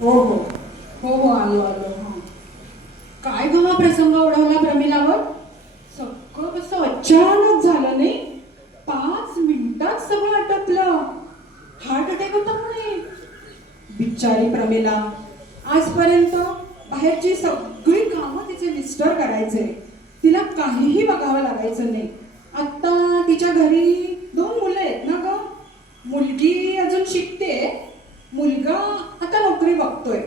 हो हो हो हो आलो आलो हा. काय ग हा प्रसंग ओढवला प्रमिलावर? सगळं कसं अचानक झालं नाही. 5 मिनिटात सगळं आटपलं. हार्ट अटॅक होता म्हणे. बिचारी प्रमिला. आजपर्यंत बाहेरची सगळी कामं तिचे मिस्टर करायचे. तिला काहीही बघावं लागायचं नाही. आता तिच्या घरी 2 मुलं आहेत ना ग. मुलगी अजून शिकते. मुलगा आता नोकरी बघतोय.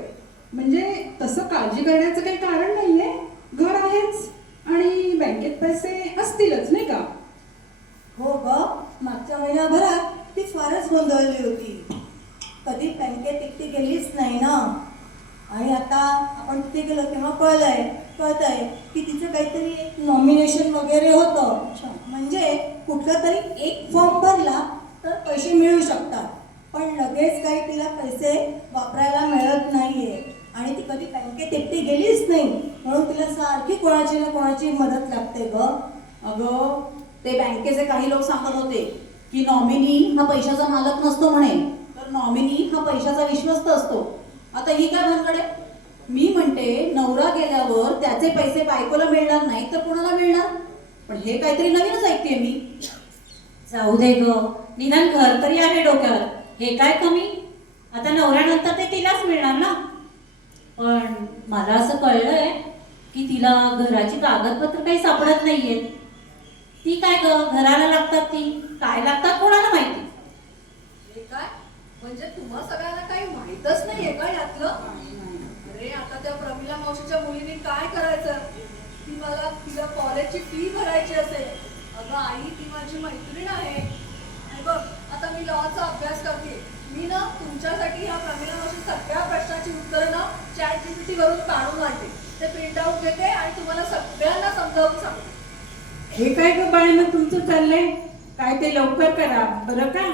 म्हणजे तसं काळजी करण्याचं काही कारण नाहीये. घर आहेच आणि बँकेत पैसे असतीलच नाही का. हो ग, मागच्या महिन्याभरात ती फारच गोंधळली होती. कधी बँकेत एकटी गेलीच नाही ना. आणि आता आपण तिथे गेलो तेव्हा कळतंय की तिचं काहीतरी एक नॉमिनेशन वगैरे होतं. म्हणजे कुठला तरी एक फॉर्म भरला तर पैसे मिळू शकतात, पण लगेच काही तिला पैसे वापरायला मिळत नाहीये. आणि ती कधी बँकेत एकटी गेलीच नाही, म्हणून तिला सारखी कोणाची ना कोणाची मदत लागते ग. अगं, ते बँकेचे काही लोक सांगत होते की नॉमिनी हा पैशाचा मालक नसतो म्हणे, तर नॉमिनी हा पैशाचा विश्वस्त असतो. आता ही काय भानगड आहे? मी म्हणते नवरा गेल्यावर त्याचे पैसे बायकोला मिळणार नाही तर कोणाला मिळणार? पण हे काहीतरी नवीनच ऐकतेय मी. जाऊ दे ग, निदान घर तरी आहे डोक्यावर. हे काय कमी? आता नवऱ्यानंतर ते तिलाच मिळणार ना. पण मला असं कळलंय की तिला घराची कागदपत्र काही सापडत नाहीये. ती काय ग, घराला लागतात ती काय लागतात कोणाला माहिती. हे काय म्हणजे तुम्हा सगळ्यांना काही माहीतच नाहीये का यातलं? अरे आता त्या प्रमिला मावशीच्या मुलीने काय करायचं? तिला कॉलेजची फी भरायची असेल. अगं आई, ती माझी मैत्रीण आहे. आणि बघ, आता मी लॉचा अभ्यास करते. मी ना तुमच्यासाठी ह्या प्रमिला मावशी सगळ्या प्रश्नाची उत्तरं ना ChatGPT वरून काढून आणते. ते प्रिंट आउट घेते आणि तुम्हाला सगळ्यांना समजावून सांगते. हे काय ग बाळानं तुमचं चाललंय? काय ते लवकर करा बरं का.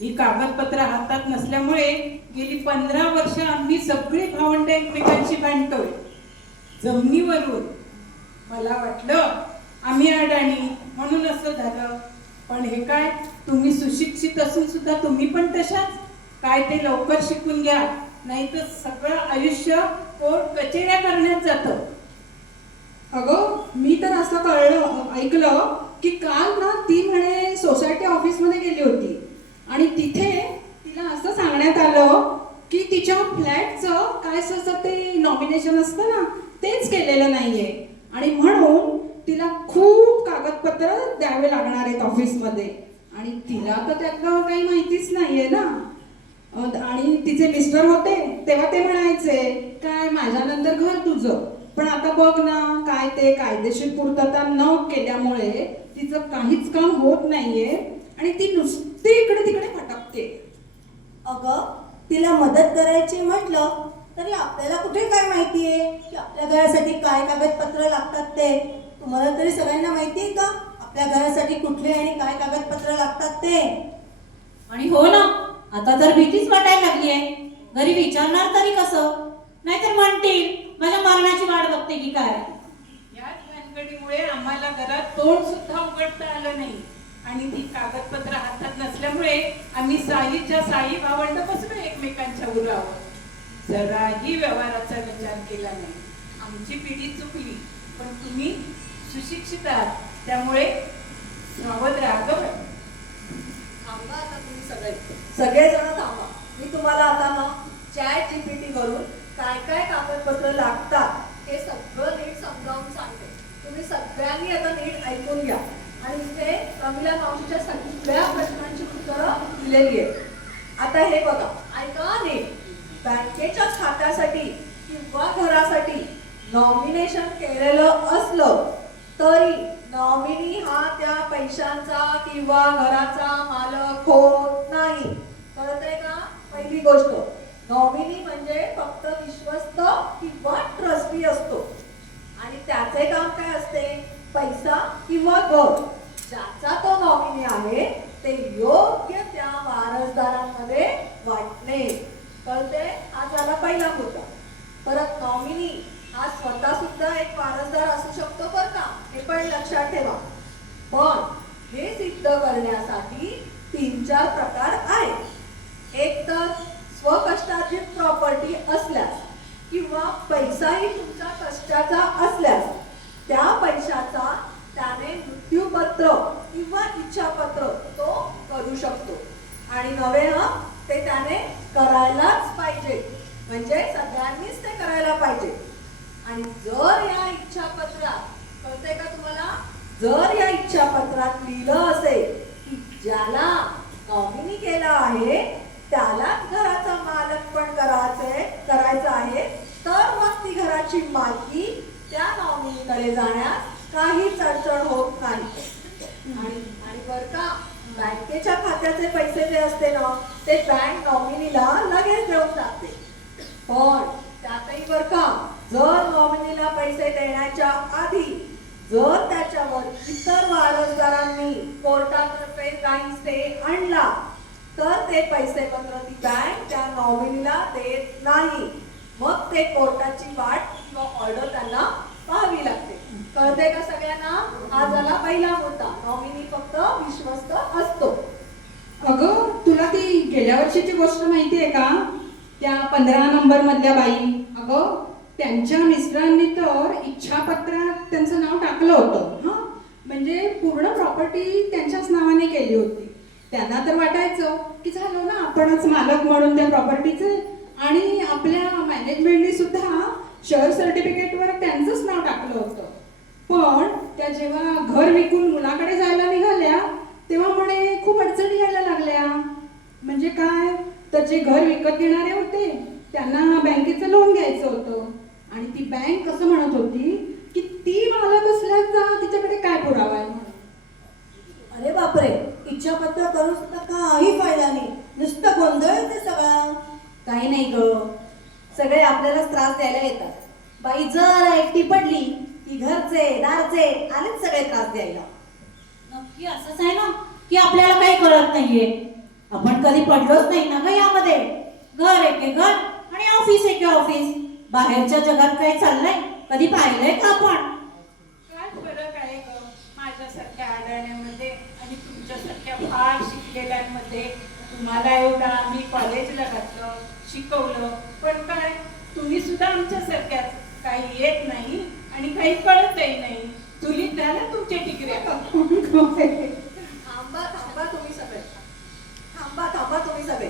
ही कागदपत्र हातात नसल्यामुळे गेली 15 वर्ष आम्ही सगळे भावंड एकमेकांशी भांडतोय जमिनीवरून. मला वाटलं आम्ही अडाणी म्हणून असं झालं, पण हे काय, तुम्ही सुशिक्षित असून सुद्धा तुम्ही पण तशाच. काय ते लवकर शिकून घ्या, नाही तर सगळं आयुष्य कोर्ट कचेऱ्या करण्यात जातं. अगं, मी तर असं ऐकलं की काल ना ती म्हणे सोसायटी ऑफिसमध्ये गेली होती आणि तिथे तिला असं सांगण्यात आलं की तिच्या फ्लॅटचं काय ते नॉमिनेशन असतं ना, तेच केलेलं नाहीये आणि म्हणून तिला खूप कागदपत्र द्यावे लागणार आहेत ऑफिसमध्ये. आणि तिला तर त्यातलं काही माहितीच नाहीये ना. आणि तिचे मिस्टर होते तेव्हा ते म्हणायचे काय माझ्यानंतर घर तुझं. पण आता बघ ना, काय ते कायदेशीर पूर्तता न केल्यामुळे तिचं काहीच काम होत नाहीये आणि ती नुसती इकडे तिकडे भटकते. अगं, तिला मदत करायची म्हटलं तरी आपल्याला कुठे काय माहितीये की आपल्या घरासाठी काय कागदपत्र लागतात ते. तुम्हाला तरी सगळ्यांना माहितीये का आपल्या घरासाठी कुठले आणि काय कागदपत्र लागतात ते? आणि हो ना, आता तर भीतीच वाटायला लागली आहे. घरी विचारणार तरी कसं? नाहीतर म्हणतील माझ्या मरणाची वाट बघते की काय. याच भानगडीमुळे आम्हाला घरात तोंड सुद्धा उघडता आलं नाही आणि ती कागदपत्र हातात नसल्यामुळे आम्ही साईच्या साई भावंड बसलो एकमेकांच्या उरावर. जराही व्यवहाराचा विचार केला नाही. आमची पिढी चुकली, पण तुम्ही सुशिक्षित आहात त्यामुळे सावध राहा गं. थांबा आता तुम्ही सगळेजण थांबा. मी तुम्हाला आता ना ChatGPT वरून काय काय कागदपत्र लागतात हे सगळं नीट समजावून सांगते. तुम्ही सगळ्यांनी आता नीट ऐकून घ्या. आणि इथे प्रमिला मावशीच्या सगळ्या प्रश्नांची उत्तरं दिलेली आहेत. आता हे बघा, ऐका नीट. बँकेच्या खात्यासाठी किंवा घरासाठी नॉमिनेशन केलेलं असलं तरी नॉमिनी हा त्या पैशांचा किंवा घराचा मालक होत नाही. कळतंय का? पहिली गोष्ट, नॉमिनी म्हणजे फक्त विश्वस्त किंवा ट्रस्टी असतो आणि त्याचे काम काय असते? पैसा किंवा घर ज्याचा तो नॉमिनी आहे ते योग्य त्या वारसदारांमध्ये वाटणे. कळते? हा झाला पहिला मुद्दा. परत नॉमिनी हा स्वतः सुद्धा एक वारसदार असू शकतो बरं का, हे पण लक्षात ठेवा. पण हे सिद्ध करण्यासाठी 3-4 प्रकार आहेत. एक तर स्वकष्टार्जित प्रॉपर्टी असल्या पैसाही तुमच्या कष्टाचा असल्यास त्या पैशाचा त्याने मृत्यूपत्र किंवा इच्छापत्र तो करू शकतो. आणि नवे ते त्याने करायलाच पाहिजे, म्हणजे सगळ्यांनीच ते करायला पाहिजे. आणि जर या इच्छापत्रात, कळतंय का तुम्हाला, जर या इच्छापत्रात लिहिलं असेल की ज्याला नॉमिनी केला आहे त्यालाच घराचा मालक पण करायचा आहे, तर मग ती घराची मालकी त्या नॉमिनीकडे जाण्यास काहीच अडचण होत नाही. आणि बरं का, बँकेच्या खात्याचे पैसे जे असते ना ते बँक नॉमिनीला लगेच देऊन टाकते. पण त्यातही बरं का, जर नॉमिनीला पैसे देण्याच्या आधी जर त्याच्यावर इतर वारसदारांनी कोर्टातर्फे काही स्टे आणला तर ते पैसे पत्र ती बँक त्या नॉमिनीला देत नाही. मग ते कोर्टाची वाट किंवा ऑर्डर त्यांना पाहावी लागते. कळते का सगळ्यांना? हा झाला पहिला मुद्दा, नॉमिनी फक्त विश्वस्त असतो. अगं, तुला ती गेल्या वर्षीची गोष्ट माहिती आहे का? त्या 15 नंबर मधल्या बाई, अगं त्यांच्या मिस्टरांनी तर इच्छापत्रात त्यांचं नाव टाकलं होतं. हा, म्हणजे पूर्ण प्रॉपर्टी त्यांच्याच नावाने केली होती. त्यांना तर वाटायचं की झालं ना आपणच मालक म्हणून त्या प्रॉपर्टीचे, आणि आपल्या मॅनेजमेंटने सुद्धा शेअर सर्टिफिकेटवर त्यांचंच नाव टाकलं होतं. पण त्या जेव्हा घर विकून मुलाकडे जायला निघाल्या तेव्हा म्हणे खूप अडचणी यायला लागल्या. म्हणजे काय, तर जे घर विकत घेणारे होते त्यांना बँकेचं लोन घ्यायचं होतं, आणि ती बँक असं म्हणत होती की ती मालक असल्याचा तिच्याकडे काय पुरावा आहे म्हणून. अरे बापरे, इच्छापत्र करून सुद्धा काही फायदा नाही, नुसतं गोंधळ ते सगळा. काही नाही ग, सगळे आपल्यालाच त्रास द्यायला येतात. बाई जर एकटी पडली की घरचे दारचे आलेच सगळे त्रास द्यायला. नक्की असंच आहे ना की आपल्याला काही कळत नाहीये. आपण कधी पडलोच नाही ना ग यामध्ये. घर एके घर आणि ऑफिस एके ऑफिस. बाहेरच्या जगात काय चाललंय कधी पाहिलंय का आपण? काय फरक आहे ग माझ्यासारख्या अडाण्यामध्ये आणि तुमच्यासारख्या फार शिकलेल्यांमध्ये? तुम्हाला एवढं आम्ही कॉलेजला घातलं, शिकवलं, पण काय तुम्ही सुद्धा आमच्यासारख्याच, काही येत नाही आणि काही कळतही नाही. चुलीत झाल्या तुमच्या टिकऱ्या. थांबा तुम्ही सगळे.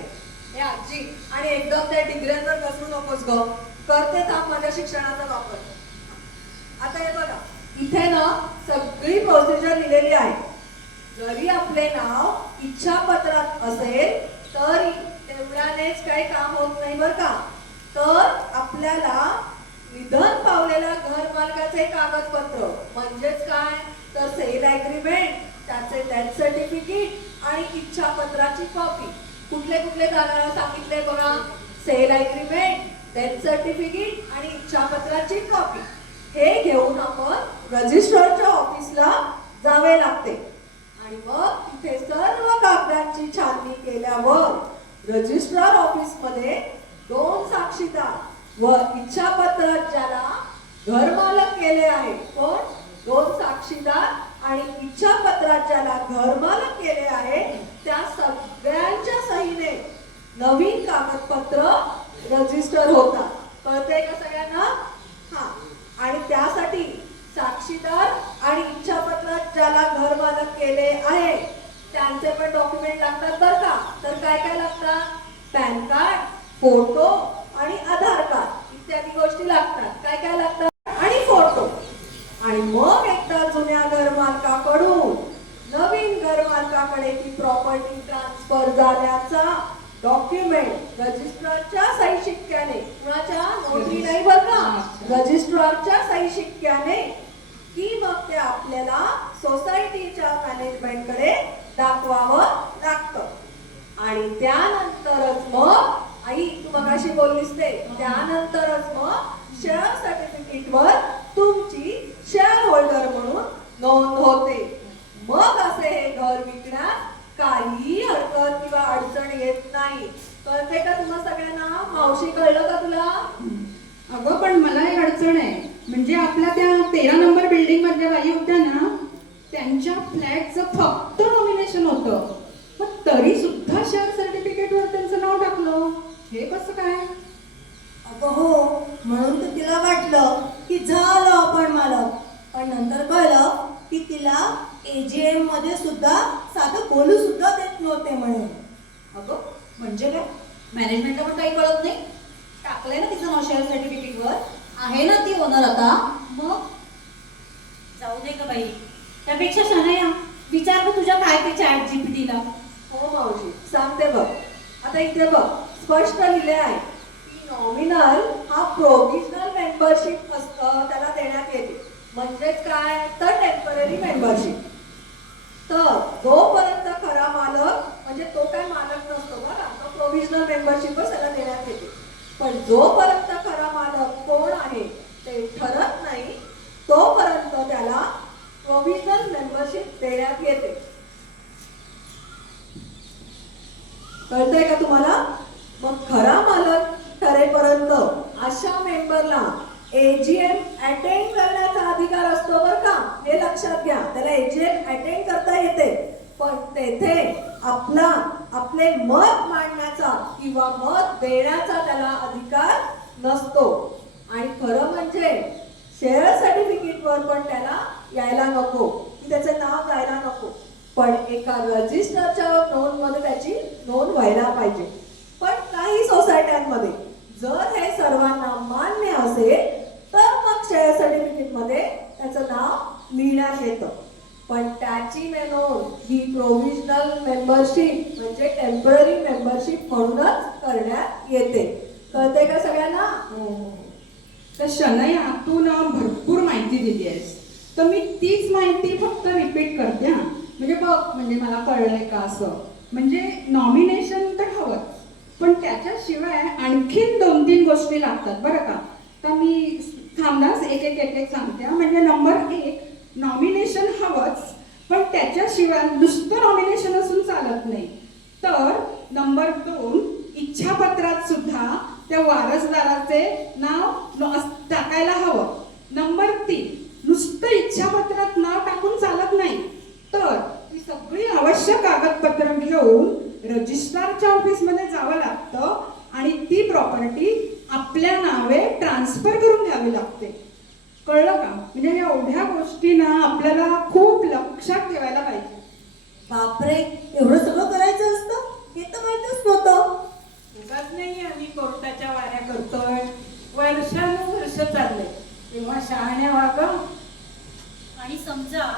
हे आजी, आणि एकदम त्या डिग्र्यांवर बसू नकोस ग. करते थांब माझ्या शिक्षणाचा वापर. आता हे बघा, इथे ना सगळी प्रोसिजर लिहिलेली आहे. जरी आपले नाव इच्छापत्रात असेल तरी तेवढ्यानेच काही काम होत नाही बरं का. तर आपल्याला निधन पावलेल्या घर मालकाचे कागदपत्र, म्हणजेच काय तर सेल ॲग्रीमेंट, त्याचे डेथ सर्टिफिकेट आणि इच्छापत्राची कॉपी. कुठले कुठले सांगितले बघा, सेल ॲग्रीमेंट, डेथ सर्टिफिकेट आणि इच्छापत्राची कॉपी. हे घेऊन आपण रजिस्ट्रारच्या ऑफिसला जावे लागते. आणि मग तिथे सर्व कागदांची छाननी केल्यावर रजिस्ट्रार ऑफिस मध्ये 2 साक्षीदार व इच्छापत्रात ज्याला घरमालक केले आहे, पण 2 साक्षीदार आणि इच्छापत्रात ज्याला घरमालक केले आहे त्या सगळ्यांच्या सहीने नवीन कागदपत्र रजिस्टर होतात. कळतंय का सगळ्यांना? हा, आणि त्यासाठी साक्षीदार आणि इच्छापत्रात ज्याला घरमालक केले आहे त्यांचे पण डॉक्युमेंट लागतात बरं का. तर काय काय लागतात? पॅन कार्ड, फोटो आणि आधार कार्ड इत्यादी गोष्टी लागतात. काय काय लागतात? आणि फोटो. आणि मग एकदा जुन्या घरमालकाकडून नवीन घरमालकाकडे ती प्रॉपर्टी ट्रान्सफर झाल्याचा डॉक्युमेंट रजिस्ट्रारच्या सही शिक्क्याने, कुणाच्या नोंदणी नाही बरं का, रजिस्ट्रारच्या सही शिक्क्याने, की मग ते आपल्याला सोसायटीच्या मॅनेजमेंटकडे दाखवावं लागतं. आणि त्यानंतरच मग, आई तू मगाशी बोललीस ते, त्यानंतरच मग शेअर सर्टिफिकेटवर तुमची शेअर होल्डर म्हणून नोंद होते. मग असे हे घर विकण्यात काही हरकत किंवा अडचण येत नाही. कळते का तुम्हा सगळ्यांना? मावशी, कळलं का तुला? अगं, पण मला एक अडचण आहे. म्हणजे आपल्या त्या 13 नंबर बिल्डिंग मधल्या बाई होत्या ना, त्यांच्या फ्लॅटचं फक्त नॉमिनेशन होतं, पण तरी सुद्धा शेअर सर्टिफिकेटवर त्यांचं नाव टाकलं. हे कसं काय? अगं हो, म्हणून तर तिला वाटलं की झालं आपण मालक. पण नंतर कळलं की तिला AGM मध्ये सुद्धा साधं बोलू सुद्धा देत नव्हते म्हणून. अगं म्हणजे काय, मॅनेजमेंटला पण काही कळत नाही? टाकलंय ना तिचं नाव शेअर सर्टिफिकेटवर, आहे ना ती ओनर आता. मग जाऊ दे का बाई, त्यापेक्षा शनाया विचार बघ तुझ्या काय ते चॅट जीपीटीला. हो मावशी, सांगते बघ. आता इथे बघ स्पष्ट लिहिले आहे की नॉमिनल हा प्रोव्हिजनल मेंबरशिप असतं, त्याला देण्यात येते. म्हणजेच काय तर टेम्पररी मेंबरशिप. तर जोपर्यंत खरा मालक म्हणजे तो काय मालक नसतो बघा, तो प्रोव्हिजनल मेंबरशिपच त्याला देण्यात येते. पण जोपर्यंत खरा मालक कोण आहे ते ठरत नाही तोपर्यंत त्याला प्रोव्हिजनल मेंबरशिप देण्यात येते. कळतंय का तुम्हाला? मग खरा मालक ठरेपर्यंत अशा मेंबरला AGM अटेंड करण्याचा अधिकार असतो बरं का, हे लक्षात घ्या. त्याला AGM अटेंड करता येते, पण तेथे आपले मत मांडण्याचा किंवा मत देण्याचा त्याला अधिकार नसतो. आणि खरं म्हणजे शेअर सर्टिफिकेटवर पण त्याला यायला नको, की त्याचं नाव जायला नको, पण एका रजिस्टरच्या नोंदमध्ये त्याची नोंद व्हायला पाहिजे. पण काही सोसायट्यांमध्ये जर हे सर्वांना मान्य असेल तर मग शेअर सर्टिफिकेटमध्ये त्याचं नाव लिहिण्यात येतं. पण त्याची नोंद ही प्रोव्हिजनल मेंबरशिप म्हणजे टेम्पररी मेंबरशिप म्हणूनच करण्यात येते. कळते का सगळ्यांना? तर शनया तू ना भरपूर माहिती दिली आहेस, तर मी तीच माहिती फक्त रिपीट करते हा. म्हणजे बघ, म्हणजे मला कळलंय का असं. म्हणजे नॉमिनेशन तर हवंच, पण त्याच्याशिवाय आणखीन 2-3 गोष्टी लागतात बरं का. तर मी थांबदास एक एक सांगते. म्हणजे नंबर 1, नॉमिनेशन हवंच, पण त्याच्याशिवाय नुसतं नॉमिनेशन असून चालत नाही. तर नंबर 2, इच्छापत्रात सुद्धा त्या वारसदाराचे नाव टाकायला हवं. नंबर 3, नुसतं इच्छापत्रात नाव टाकून चालत नाही, तर ती सगळी आवश्यक कागदपत्र घेऊन रजिस्ट्रारच्या ऑफिसमध्ये जावं लागतं आणि ती प्रॉपर्टी आपल्या नावे ट्रान्सफर करून द्यावी लागते. कळलं का? म्हणजे एवढ्या गोष्टी ना आपल्याला खूप लक्षात ठेवायला पाहिजे. बापरे, एवढं सगळं करायचं असतं हे तर माहितच नव्हतं. उगाच नाही आम्ही कोर्टाच्या वाऱ्या करतोय, वर्षानुवर्ष चाललंय, तेव्हा शहाण्या वागा. आणि समजा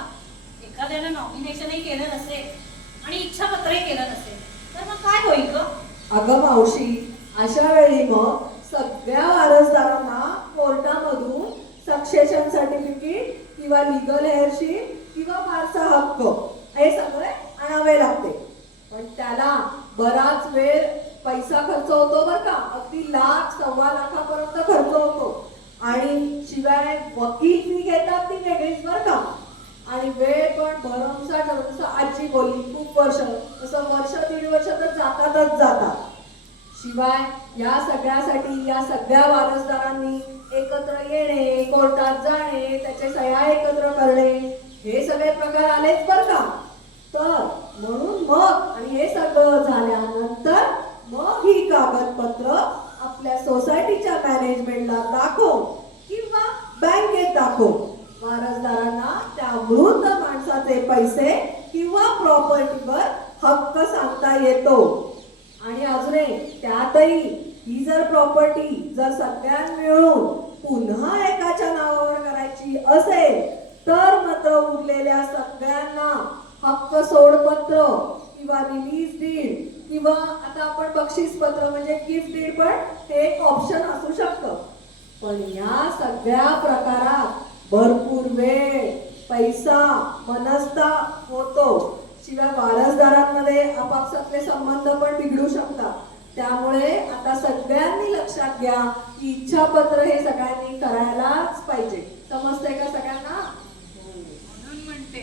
एखाद्याला नॉमिनेशनही केलं नसेल आणि इच्छापत्रही केलं नसेल तर मग काय होईल ग? अगं मावशी, अशा वेळी मग सगळ्या वारसदारांना कोर्टामधून सक्सेशन सर्टिफिकेट किंवा लिगल हेअरशिप किंवा वारसा हक्क हे सगळे आणावे लागते. पण त्याला बराच वेळ पैसा खर्च होतो बरं का. अगदी 1,00,000-1.25 लाखापर्यंत खर्च होतो. आणि शिवाय वकील फी घेतात ती वेगळीच बरं का. आणि वेळ पण भरमसाठ, जसं आजी बोलली खूप वर्ष, तसं वर्ष 1.5 वर्ष तर जातातच जातात. शिवाय या सगळ्यासाठी या सगळ्या वारसदारांनी एकत्र येणे, कोर्टात जाणे, त्याचे सह्या एकत्र करणे, हे सगळे प्रकार आलेच बरं का. तर म्हणून मग आणि हे सगळं झाल्यानंतर मग ही कागदपत्र आपल्या सोसायटीच्या मॅनेजमेंटला दाखव किंवा बँकेत दाखव वारसदारांना त्या मृत माणसाचे पैसे किंवा प्रॉपर्टीवर हक्क सांगता येतो. आणि अजून त्यातही ही जर प्रॉपर्टी जर सगळ्यांना मिळून पुन्हा एकाच्या नावावर करायची असेल तर मात्र उरलेल्या सगळ्यांना हक्क सोडपत्र किंवा रिलीज डीड किंवा आता आपण बक्षीस पत्र म्हणजे गिफ्ट डीड पण हे एक ऑप्शन असू शकतं. पण या सगळ्या प्रकारात भरपूर वेळ, पैसा, मनस्ताप होतो. शिवाय वारसदारांमध्ये आपापसातले संबंध पण बिघडू शकतात. त्यामुळे आता सगळ्यांनी लक्षात घ्या की इच्छापत्र हे सगळ्यांनी करायलाच पाहिजे. समजतंय का सगळ्यांना? म्हणून म्हणते,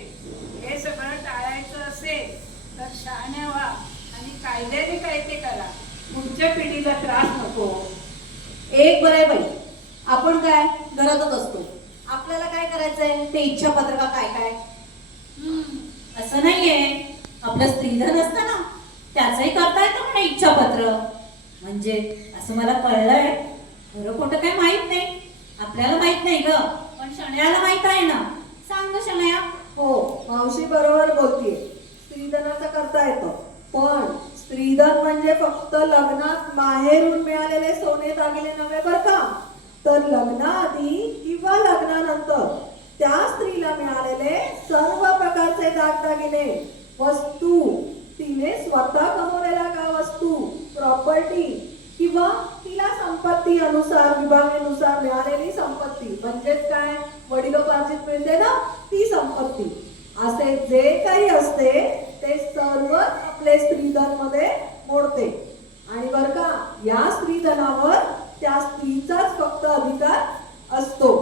हे सगळं टाळायचं असेल तर शहाण्या व्हा आणि कायद्याने काय ते करा. पुढच्या पिढीला त्रास नको. एक बरं आहे बाई, आपण काय घरातच असतो, आपल्याला काय करायचंय ते इच्छापत्र का काय काय. असं नाहीये, आपलं स्त्रीधन असतं ना त्याचंही करता येतं म्हणे इच्छापत्र. म्हणजे असं मला कळलंय खरं खोटं काय माहित नाही, आपल्याला माहित नाही ग, पण शण्याला माहित आहे ना. सांग ग शनया. हो, मावशी बरोबर बोलतीये. स्त्रीधनाचं करता येतं, पण स्त्रीधन म्हणजे फक्त लग्नात माहेरून मिळालेले सोने दागिने नव्हे बरं का, तर लग्नाआधी किंवा लग्नानंतर त्या स्त्रीला मिळालेले सर्व प्रकारचे दागदागिने, वस्तू, तिने स्वतः कमवलेल्या का वस्तू, प्रॉपर्टी किंवा तिला संपत्ती अनुसार विभागेनुसार मिळालेली संपत्ती, म्हणजेच काय, वडिलोपार्जित मिळते ना ती संपत्ती, असे जे काही असते ते सर्व आपले स्त्रीधन मध्ये मोडते. आणि बर का, या स्त्रीधनावर त्या स्त्रीचाच फक्त अधिकार असतो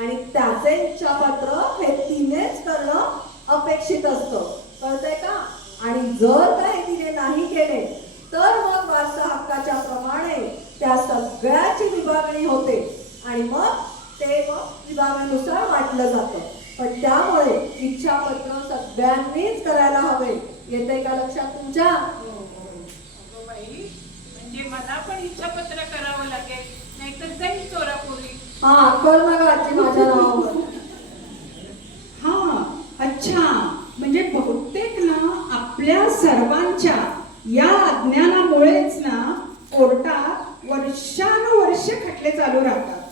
आणि त्याचे इच्छापत्र हे तिनेच करणं अपेक्षित असतं, कळतंय का. आणि जर काही तिने नाही केले तर मग वारसा हक्काच्या प्रमाणे त्या सगळ्याची विभागणी होते आणि मग ते विभागानुसार वाटलं जातं. पण त्यामुळे इच्छापत्र सगळ्यांनीच करायला हवे. येते का लक्षात तुमच्या? अगं बाई, म्हणजे मला पण इच्छापत्र करावं लागेल, नाहीतर जाईल चोरापुरी. हा, कर ना गं आजी माझ्या नावावर. हा, अच्छा, म्हणजे बहुतेक ना आपल्या सर्वांच्या या अज्ञानामुळेच ना कोर्टात वर्षानुवर्ष खटले चालू राहतात.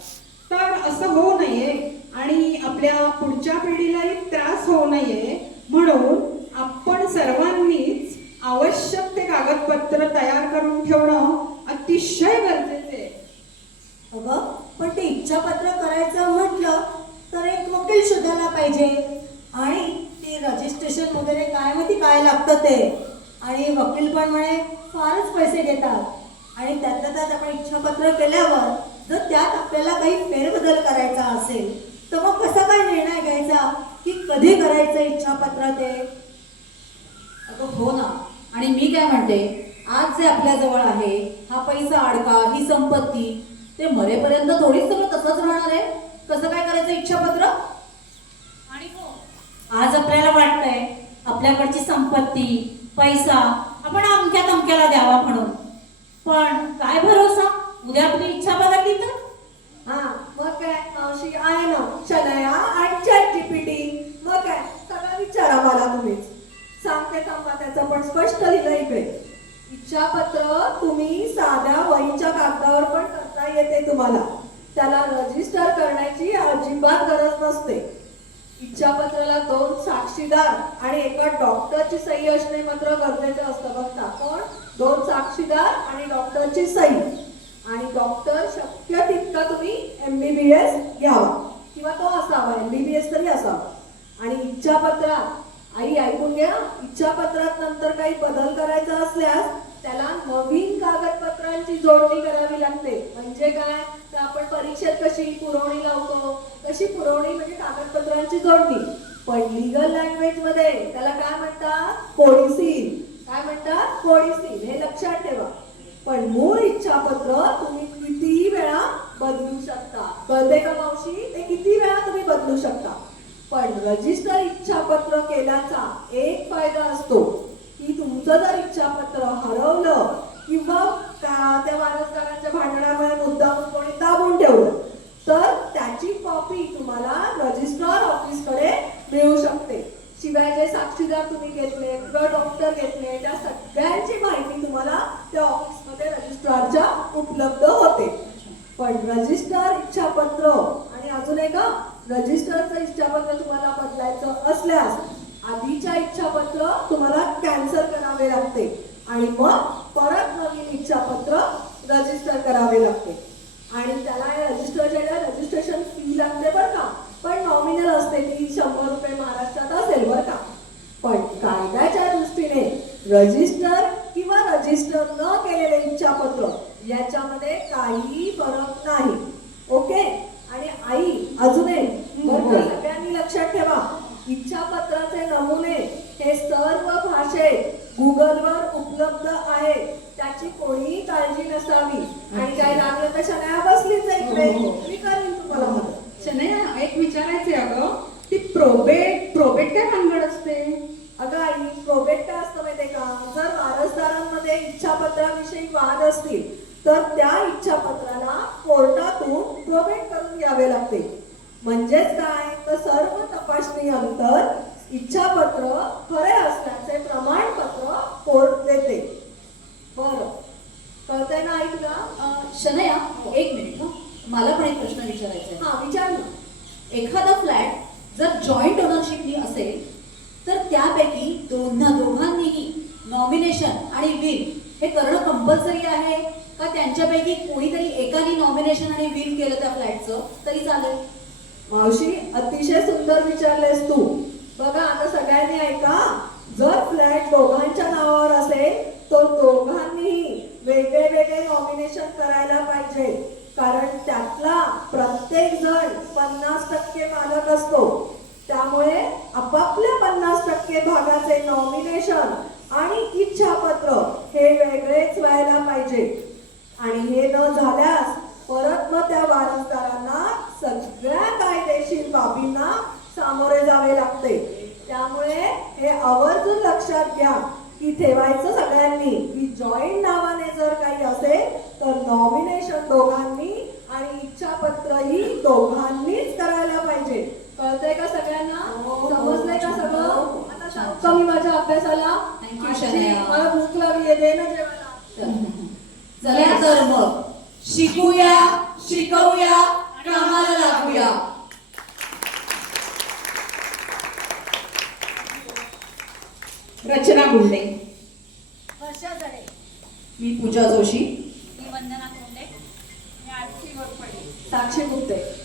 तर असं होऊ नये आणि आपल्या पुढच्या पिढीलाही त्रास होऊ नये म्हणून आपण सर्वांनीच आवश्यक ते कागदपत्र तयार करून ठेवणं अतिशय गरजेचे आहे. अगं, पण ते इच्छापत्र करायचं म्हटलं तर एक वकील शोधायला पाहिजे आणि ते रजिस्ट्रेशन वगैरे काय माहिती काय लागतं ते, आणि वकील पण म्हणे फारच पैसे घेतात आणि त्यातल्या त्यात आपण इच्छापत्र केल्यावर जर त्यात आपल्याला काही फेरबदल करायचा असेल तर मग कसा काय निर्णय घ्यायचा की कधी करायचं इच्छापत्र ते. अगं हो ना. आणि मी काय म्हणते, आज जे आपल्या जवळ आहे हा पैसा अडका, ही संपत्ती, ते मरेपर्यंत थोडीच सगळं तसंच राहणार आहे. कसं काय करायचं इच्छापत्र? आणि हो, आज आपल्याला वाटतंय आपल्याकडची संपत्ती, पैसा आपण अमक्या तमक्याला द्यावा म्हणून, पण काय भरोसा उद्या आपली इच्छा बदलली तर? हा, मग काय मावशी आहे ना शनया आणि ChatGPT. मग काय सगळं विचारा मला तुम्हीच. सांगते थांबा, त्याचं पण स्पष्ट लिहिलं इकडे. इच्छापत्र तुम्ही साध्या वहीच्या कागदावर पण करता येते तुम्हाला. त्याला रजिस्टर करण्याची अजिबात गरज नसते. इच्छापत्राला 2 साक्षीदार आणि एका डॉक्टरची सही असणे मात्र गरजेचं असतं. बघता कोण? 2 साक्षीदार आणि डॉक्टरची सही. आणि डॉक्टर शक्य तितका तुम्ही MBBS घ्यावा किंवा तो असावा, MBBS तरी असावा. आणि इच्छापत्रात आई ऐकून घ्या, इच्छापत्रात नंतर काही बदल करायचा असल्यास त्याला नवीन कागदपत्रांची जोडणी करावी लागते. म्हणजे काय, तर आपण परीक्षेत कशी पुरवणी लावतो तशी पुरवणी म्हणजे कागदपत्रांची जोडणी. पण लीगल लँग्वेज मध्ये त्याला काय म्हणतात? कोडीसील. काय म्हणतात? कोडीसील. हे लक्षात ठेवा. पण मूळ इच्छापत्र तुम्ही किती वेळा बदलू शकता. कळते का मावशी? ते किती वेळा तुम्ही बदलू शकता. पण रजिस्टर इच्छापत्र केल्याचा एक फायदा असतो की तुमचं जर इच्छापत्र हरवलं किंवा त्या वारसदारांच्या भांडणामुळे मुद्दाम कोणी दाबून ठेवलं तर त्याची कॉपी तुम्हाला रजिस्ट्रार ऑफिसकडे मिळू शकते. शिवाय जे साक्षीदार तुम्ही घेतले किंवा डॉक्टर घेतले त्या सगळ्यांची माहिती तुम्हाला त्या ऑफिसमध्ये रजिस्ट्रारच्या उपलब्ध होते. पण रजिस्टर इच्छापत्र आणि अजून एक रजिस्टरचं इच्छापत्र तुम्हाला बदलायचं असल्यास आधीच्या इच्छापत्र तुम्हाला कॅन्सल करावे लागते आणि मग परत नवीन इच्छापत्र रजिस्टर करावे लागते. आणि त्याला रजिस्टरच्या रजिस्ट्रेशन फी लागते बरं का, पण नॉमिनल असते ती 100 रुपये महाराष्ट्रात असेल बरं का. पण कायद्याच्या दृष्टीने रजिस्टर किंवा रजिस्टर न केलेले इच्छापत्र याच्यामध्ये काही फरक नाही. ओके. आणि आई अजून एक सगळ्यांनी लक्षात ठेवा, इच्छापत्राचे नमुने हे सर्व भाषेत गुगलवर उपलब्ध आहेत. त्याची कोणीही काळजी नसावी. आणि काय लागलं तर शनया बसलीच आहे इकडे, मी करीन तुम्हाला मदत. शनया, एक विचारायचे अगं, ती प्रोबेट काय भानगड असते? अगं आई, प्रोबेट काय असतं माहितीये का, जर वारसदारांमध्ये इच्छापत्राविषयी वाद असतील तर त्या इच्छापत्राला कोर्ट इन्फ्रोमेंट करून घ्यावे लागते. म्हणजेच काय तर सर्व तपासणी अंतर इच्छापत्र खरे असल्याचे प्रमाणपत्र कोर्ट देते. बरं, कळतंय ना आई तुला? शनया, एक मिनिट हं. मला पण एक प्रश्न विचारायचा आहे. हा, विचार ना. एखादा फ्लॅट जर जॉईंट ओनरशिपनी असेल तर त्यापैकी दोघांनीही नॉमिनेशन आणि विल हे करणं कंपल्सरी आहे का त्यांच्यापैकी कोणीतरी एकाने नॉमिनेशन आणि विल केलं त्या फ्लॅटचं तरी चालेल? मावशी, अतिशय सुंदर विचारलेस तू. बघा आता सगळ्यांनी ऐका. जर फ्लॅट दोघांच्या नावावर असेल तर दोघांनीही वेगळे वेगळे नॉमिनेशन करायला पाहिजे, कारण त्यातला प्रत्येक जण 50% मालक असतो. त्यामुळे आपापल्या 50% भागाचे नॉमिनेशन आणि इच्छापत्र हे वेगळेच व्हायला पाहिजे. आणि हे न झाल्यास परत मग त्या वारसदारांना सगळ्या कायदेशीर बाबींना सामोरे जावे लागते. त्यामुळे हे आवर्जून लक्षात घ्या की ठेवायचं सगळ्यांनी की जॉईंट नावाने जर काही असेल तर नॉमिनेशन दोघांनी आणि इच्छापत्रही दोघांनीच करायला पाहिजे. कळतंय का सगळ्यांना? समजलंय का सगळं? आता सांगू का मी माझ्या अभ्यासाला? Thank you, आजी, शनाया. मला भूक लागली आहे, दे ना जेवायला. चला तर मग शिकूया, शिकवूया, कामाला लागूया. रचना गुंडे. वर्षा जडे. मी पूजा जोशी. मी वंदना कोंडे. साक्षी गुप्ते.